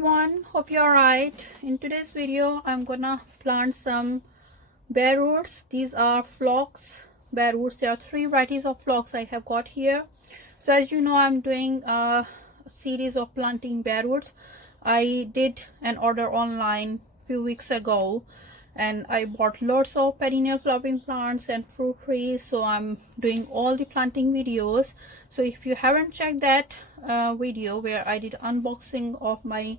everyone, hope you're right. In today's video I'm gonna plant some bare roots. These are phlox bare roots. There are three varieties of phlox I have got here. So as you know, I'm doing a series of planting bare roots. I did an order online few weeks ago and I bought lots of perennial flowering plants and fruit trees, so I'm doing all the planting videos. So if you haven't checked that video where I did unboxing of my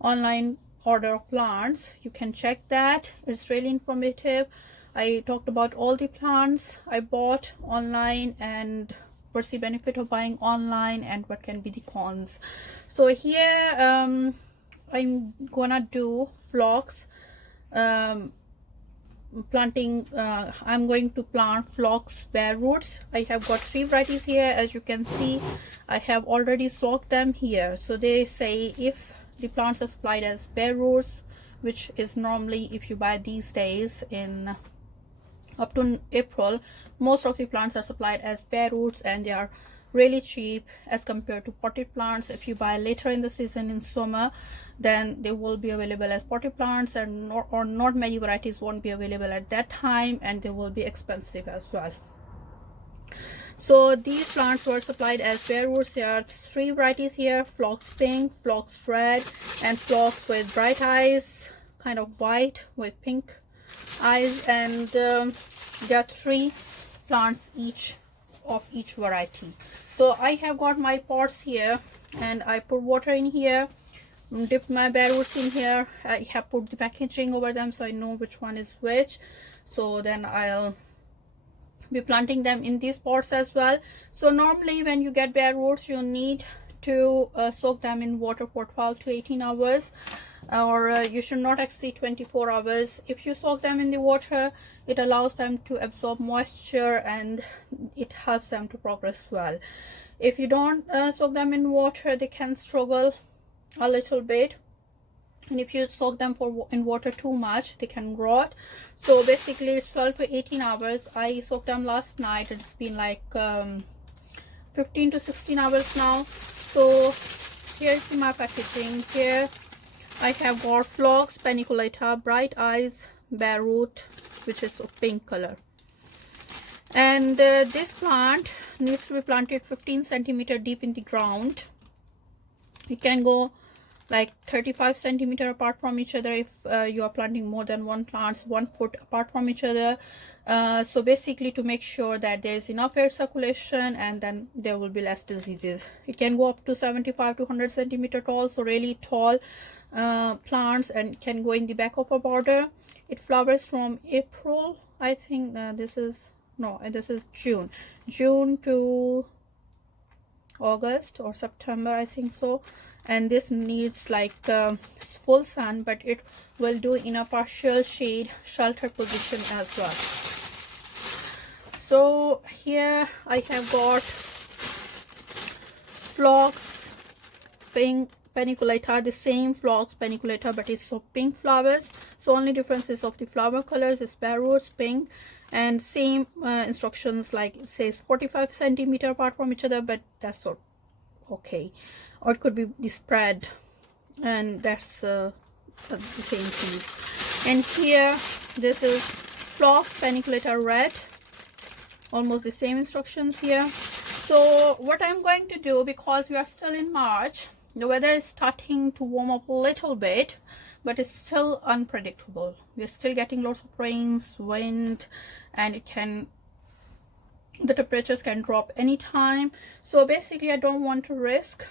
online order of plants, you can check that. It's really informative. I talked about all the plants I bought online and what's the benefit of buying online and what can be the cons. So here I'm gonna do phlox planting. I'm going to plant phlox bare roots. I have got three varieties here. As you can see, I have already soaked them here. So they say if the plants are supplied as bare roots, which is normally, if you buy these days in up to April, most of the plants are supplied as bare roots and they are really cheap as compared to potted plants. If you buy later in the season in summer, then they will be available as potted plants, and not many varieties won't be available at that time, and they will be expensive as well. So these plants were supplied as bare roots. There are three varieties here: phlox pink, phlox red, and phlox with bright eyes, kind of white with pink eyes. And there are three plants each of each variety. So I have got my pots here and I put water in here, dipped my bare roots in here. I have put the packaging over them so I know which one is which. So then I'll be planting them in these pots as well. So normally when you get bare roots, you need to soak them in water for 12 to 18 hours, or you should not exceed 24 hours. If you soak them in the water, it allows them to absorb moisture and it helps them to progress well. If you don't soak them in water, they can struggle a little bit, and if you soak them in water too much, they can rot. So basically it's 12 to 18 hours. I soaked them last night. It's been like 15 to 16 hours now. So here's my packaging. Here I have got phlox paniculata, bright eyes, bare root, which is of pink color. And this plant needs to be planted 15 centimeter deep in the ground. It can go like 35 centimeter apart from each other if you are planting more than one plants 1 foot apart from each other. So basically to make sure that there is enough air circulation and then there will be less diseases. It can go up to 75 to 100 centimeter tall, so really tall plants, and can go in the back of a border. It flowers from April, I think. This is June to August or September, I think so. And this needs like full sun, but it will do in a partial shade shelter position as well. So here I have got phlox pink paniculata, the same phlox paniculata, but it's so pink flowers. So only differences of the flower colors is bare roots pink, and same instructions, like it says 45 centimeter apart from each other, but that's so okay. Or it could be the spread, and that's the same thing. And here this is phlox paniculata red, almost the same instructions here. So what I'm going to do, because we are still in March, the weather is starting to warm up a little bit, but it's still unpredictable. We're still getting lots of rains, wind, and the temperatures can drop anytime. So basically I don't want to risk,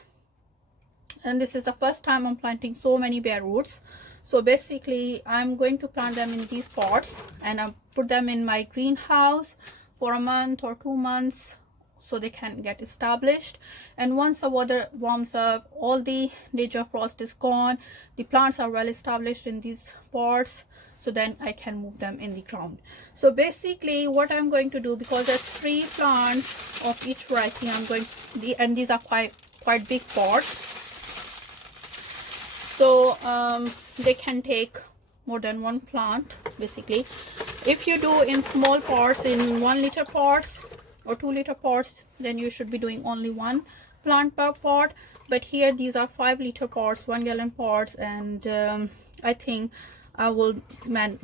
and this is the first time I'm planting so many bare roots. So basically I'm going to plant them in these pots and I'll put them in my greenhouse for a month or 2 months so they can get established. And once the weather warms up, all the nature frost is gone, the plants are well established in these pots, so then I can move them in the ground. So basically what I'm going to do, because there's three plants of each variety, and these are quite big pots, so they can take more than one plant basically. If you do in small pots, in 1 liter pots or 2 liter pots, then you should be doing only one plant per pot. but here these are 5-liter pots, 1-gallon pots, and I think I will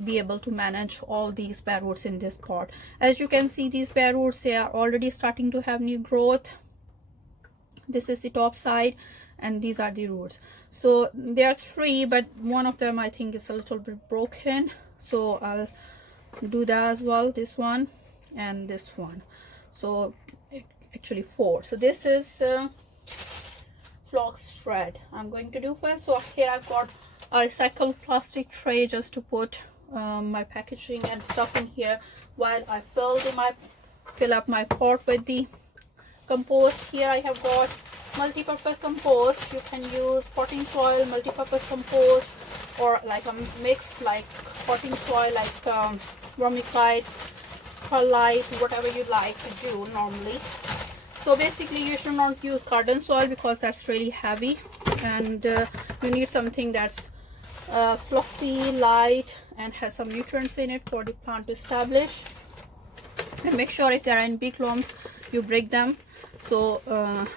be able to manage all these bare roots in this pot. As you can see, these bare roots, they are already starting to have new growth. This is the top side, and these are the roots. So there are 3, but one of them I think is a little bit broken, so I'll do that as well, this one and this one. So actually 4. So this is phlox thread I'm going to do first. So here I've got a recycled plastic tray just to put my packaging and stuff in here while I fill up my pot with the compost. Here I have got multi-purpose compost. You can use potting soil, multi-purpose compost, or like a mix like potting soil, like vermicide, perlite, whatever you like to do normally. So basically you should not use garden soil because that's really heavy, and you need something that's fluffy, light, and has some nutrients in it for the plant to establish. And make sure if there are any big lumps, you break them so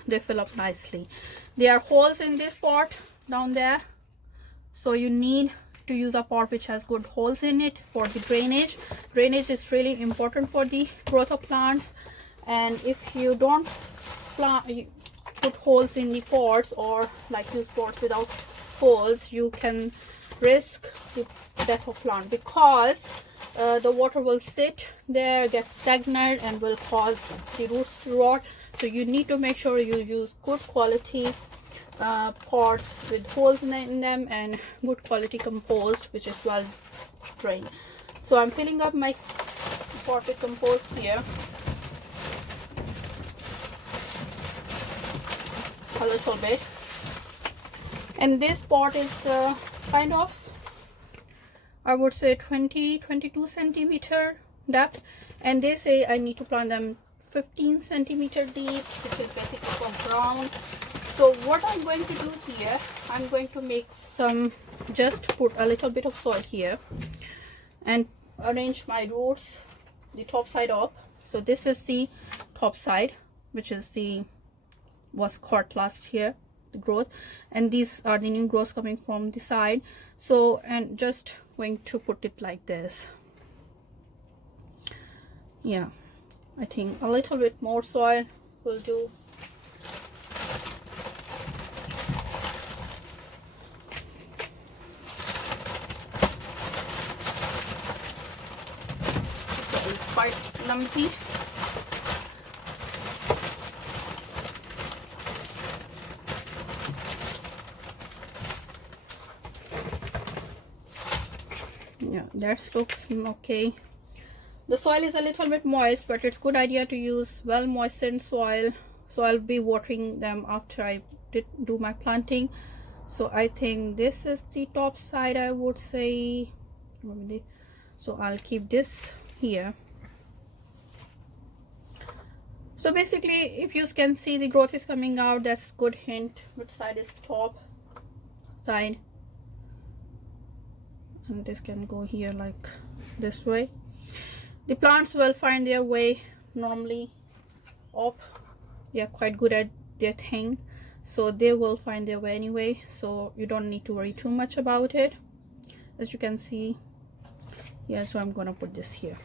they fill up nicely. There are holes in this pot down there, so you need to use a pot which has good holes in it for the drainage. Drainage is really important for the growth of plants, and if you don't put holes in the pots, or like use pots without holes, you can risk the death of plant, because the water will sit there, get stagnant, and will cause the roots to rot. So you need to make sure you use good quality pots with holes in them and good quality compost which is well drained. So I'm filling up my pot with compost here, a little bit, and this pot is kind of, I would say 22 centimeter depth, and they say I need to plant them 15 centimeter deep, which is basically from ground. So what I'm going to do here, I'm going to make just put a little bit of soil here and arrange my roots the top side up. So this is the top side, which is was caught last year, the growth, and these are the new growths coming from the side. So, and just going to put it like this. Yeah, I think a little bit more soil will do. So it's quite lumpy. Yeah, that looks okay. The soil is a little bit moist, but it's good idea to use well moistened soil. So I'll be watering them after I do my planting. So I think this is the top side, I would say. So I'll keep this here. So basically, if you can see the growth is coming out, that's good hint which side is top side. And this can go here like this way. The plants will find their way normally up. They are quite good at their thing, so they will find their way anyway, so you don't need to worry too much about it, as you can see here. So I'm gonna put this here.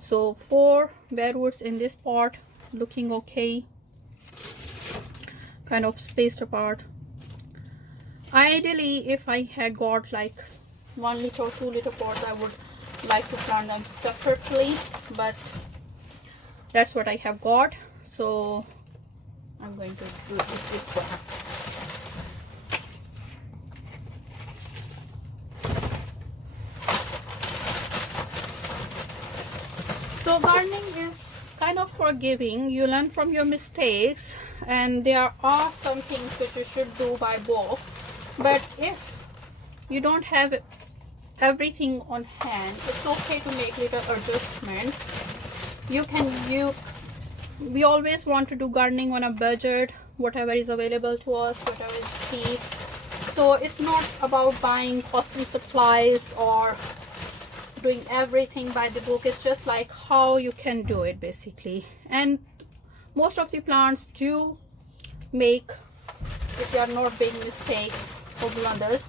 So 4 bare roots in this pot, looking okay, kind of spaced apart. Ideally, if I had got like 1 liter or 2 liter pots, I would like to plant them separately, but that's what I have got, so I'm going to do it this way. So gardening is kind of forgiving. You learn from your mistakes, and there are some things which you should do by book, but if you don't have everything on hand, it's okay to make little adjustments. We always want to do gardening on a budget, whatever is available to us, whatever is cheap. So it's not about buying costly supplies or doing everything by the book. It's just like how you can do it basically. And most of the plants do make if they are not big mistakes or blunders,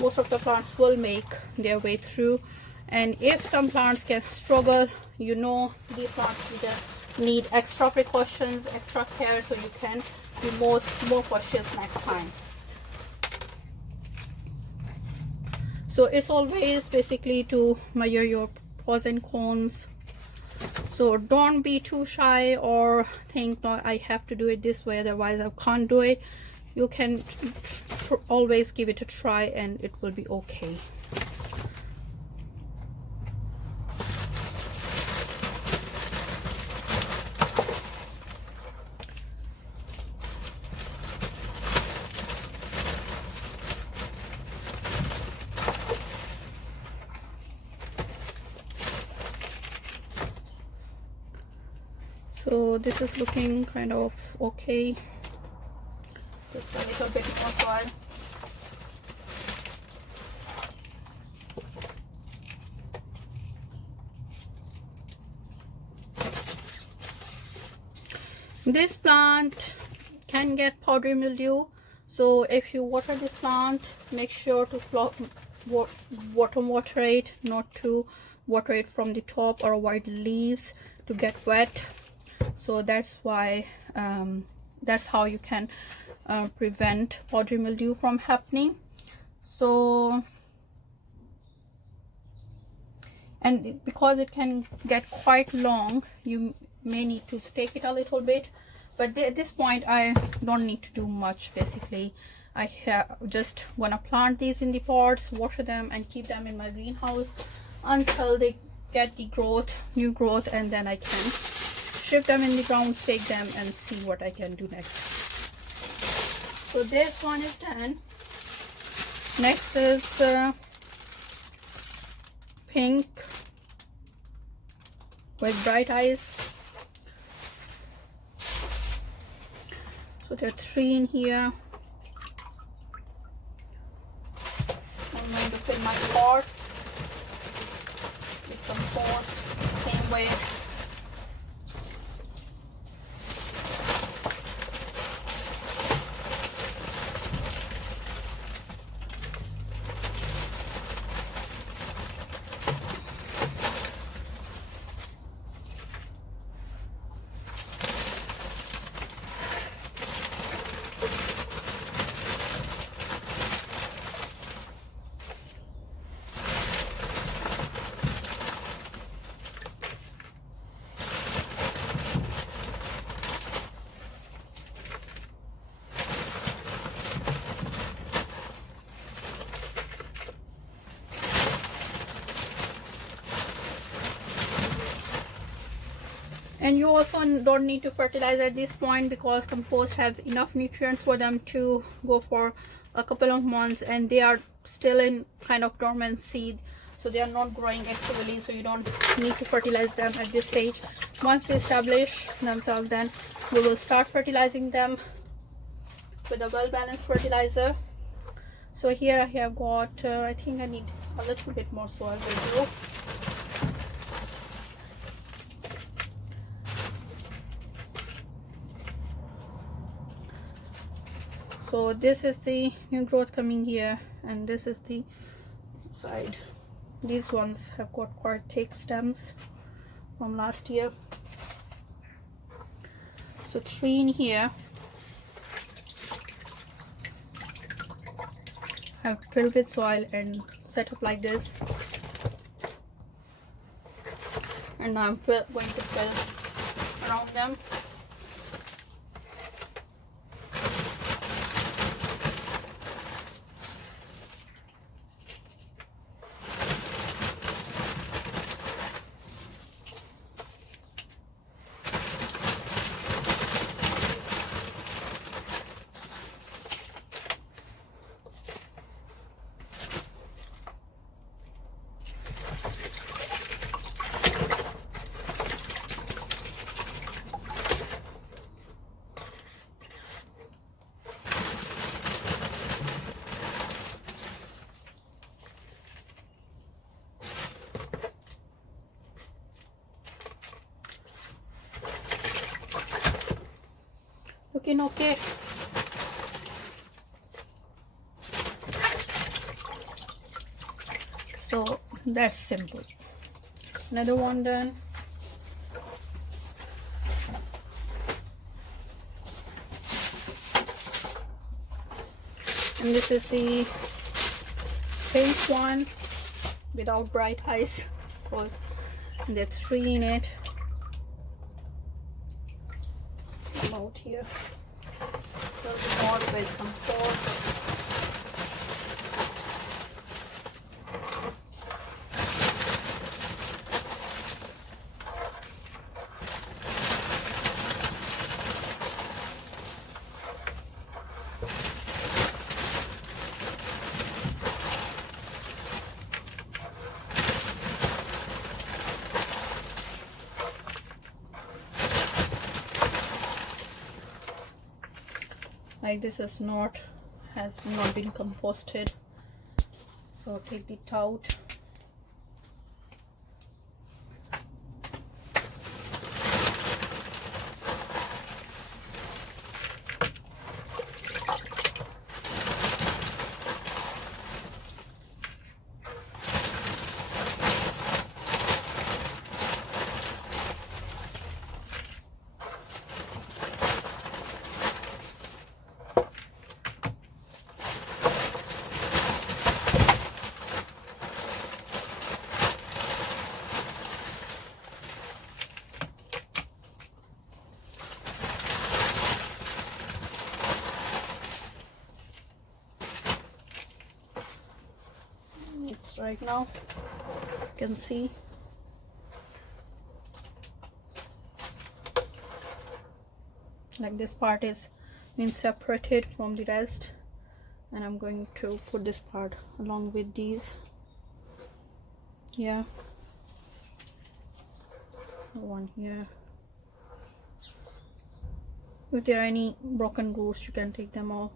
most of the plants will make their way through. And if some plants can struggle, you know, these plants need extra precautions, extra care, so you can be more cautious next time. So it's always basically to measure your pros and cons. So don't be too shy or think, no, I have to do it this way, otherwise I can't do it. You can always give it a try and it will be okay. So this is looking kind of okay. Just a little bit more soil. This plant can get powdery mildew, so if you water this plant, make sure to water it, not to water it from the top or avoid leaves to get wet. So that's why that's how you can prevent powdery mildew from happening. So, and because it can get quite long, you may need to stake it a little bit, but at this point I don't need to do much. Basically, I just wanna plant these in the pots, water them, and keep them in my greenhouse until they get the new growth, and then I can strip them in the ground, stake them, and see what I can do next. So this one is done. Next is pink with bright eyes. So there are 3 in here. I'm going to fill my pot with compost, same way. And you also don't need to fertilize at this point, because compost have enough nutrients for them to go for a couple of months, and they are still in kind of dormant seed, so they are not growing actively, so you don't need to fertilize them at this stage. Once they establish themselves, then we will start fertilizing them with a well-balanced fertilizer. So here I have got I think I need a little bit more soil residue. So this is the new growth coming here, and this is the side. These ones have got quite thick stems from last year. So 3 in here. I've filled with soil and set up like this. And now I'm going to fill around them. Looking okay. So that's simple. Another one done. And this is the pink one without bright eyes, because there are 3 in it. Out here. There's more with compost. Like this has not been composted, so take it out. Right now you can see like this part is been separated from the rest, and I'm going to put this part along with these. Yeah, one here. If there are any broken roots, you can take them off.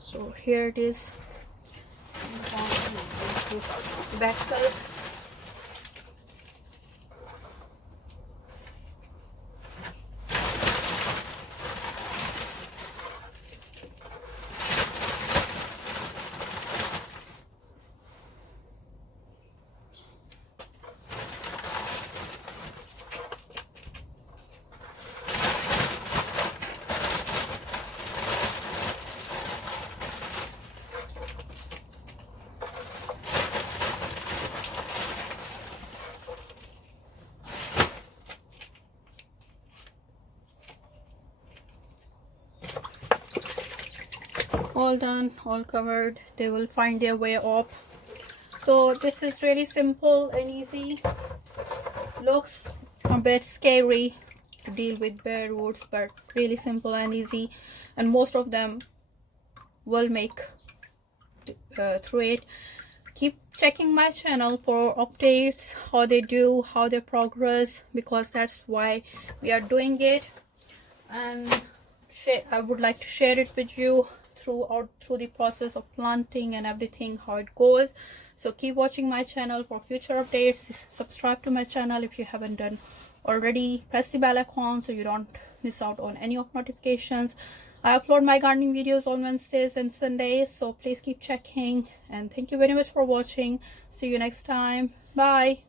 So here it is, back side. All done, all covered. They will find their way up. So this is really simple and easy. Looks a bit scary to deal with bare roots, but really simple and easy, and most of them will make through it. Keep checking my channel for updates, how they do, how they progress, because that's why we are doing it. And I would like to share it with you through the process of planting and everything, how it goes. So keep watching my channel for future updates. Subscribe to my channel if you haven't done already. Press the bell icon so you don't miss out on any of notifications. I upload my gardening videos on Wednesdays and Sundays, so please keep checking, and thank you very much for watching. See you next time. Bye.